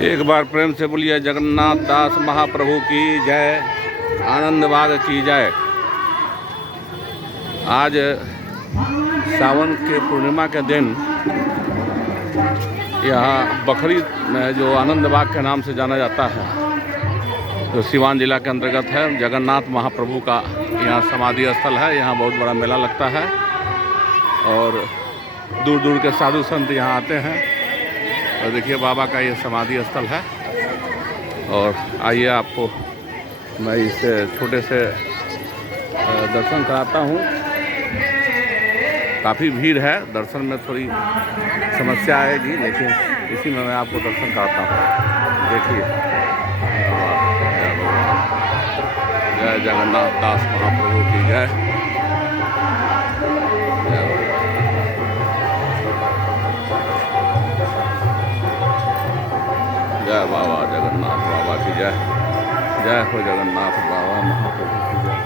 एक बार प्रेम से बोलिए जगन्नाथ दास महाप्रभु की जय, आनंद बाग की जय। आज सावन के पूर्णिमा के दिन यहाँ बखरी में जो आनंद बाग के नाम से जाना जाता है, जो सीवान जिला के अंतर्गत है, जगन्नाथ महाप्रभु का यहाँ समाधि स्थल है। यहाँ बहुत बड़ा मेला लगता है और दूर दूर के साधु संत यहाँ आते हैं। और देखिए बाबा का ये समाधि स्थल है। और आइए आपको मैं इस छोटे से दर्शन कराता हूँ। काफ़ी भीड़ है, दर्शन में थोड़ी समस्या आएगी, लेकिन इसी में मैं आपको दर्शन कराता हूँ। देखिए, जय जगन्नाथ दास महाप्रभु की जय। जय बाबा जगन्नाथ बाबा की जय। जय हो जगन्नाथ बाबा महाप्रभु की जय।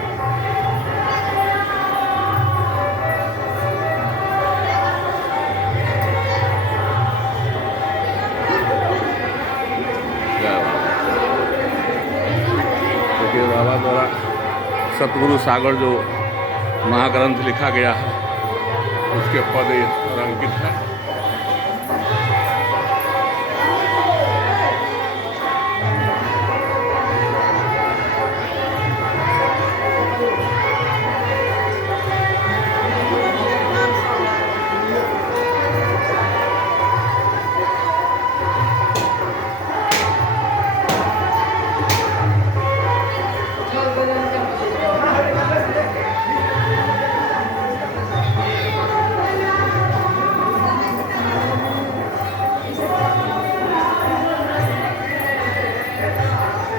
जय बाबा। देखिए बाबा द्वारा सतगुरु सागर जो महाग्रंथ लिखा गया है, उसके पद अंकित है।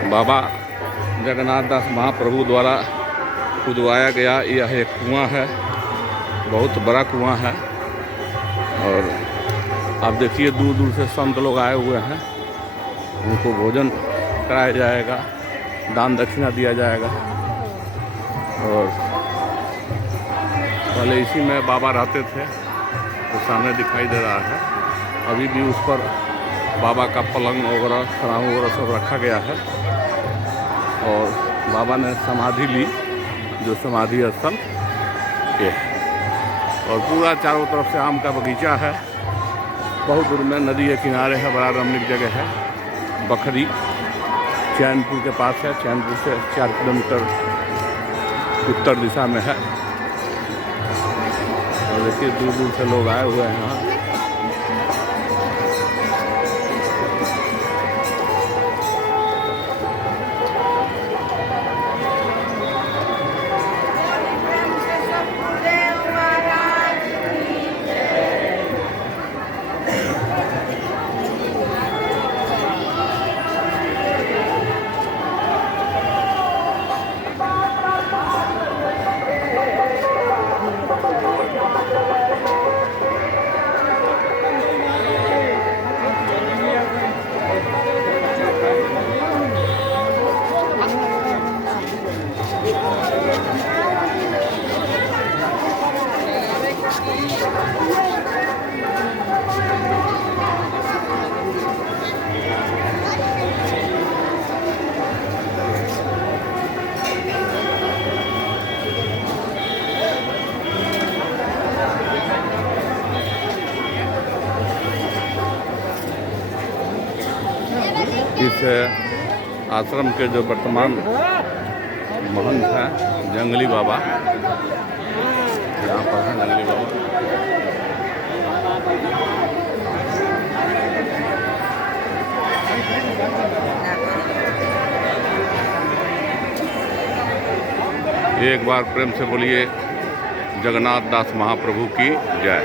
बाबा जगन्नाथ दास महाप्रभु द्वारा खुदवाया गया यह एक कुआं है, बहुत बड़ा कुआं है। और आप देखिए दूर दूर से संत लोग आए हुए हैं, उनको भोजन कराया जाएगा, दान दक्षिणा दिया जाएगा। और पहले इसी में बाबा रहते थे, तो सामने दिखाई दे रहा है। अभी भी उस पर बाबा का पलंग वगैरह खड़ाऊ वगैरह सब रखा गया है। और बाबा ने समाधि ली, जो समाधि स्थल ये। और पूरा चारों तरफ से आम का बगीचा है। बहुत दूर में नदी के किनारे है, बड़ा रमणीक जगह है। बखरी चैनपुर के पास है, चैनपुर से 4 किलोमीटर उत्तर दिशा में है। और देखिए दूर दूर से लोग आए हुए हैं यहाँ। इस आश्रम के जो वर्तमान महंत हैं जंगली बाबा, यहाँ पर हैं जंगली बाबा। एक बार प्रेम से बोलिए जगन्नाथ दास महाप्रभु की जय।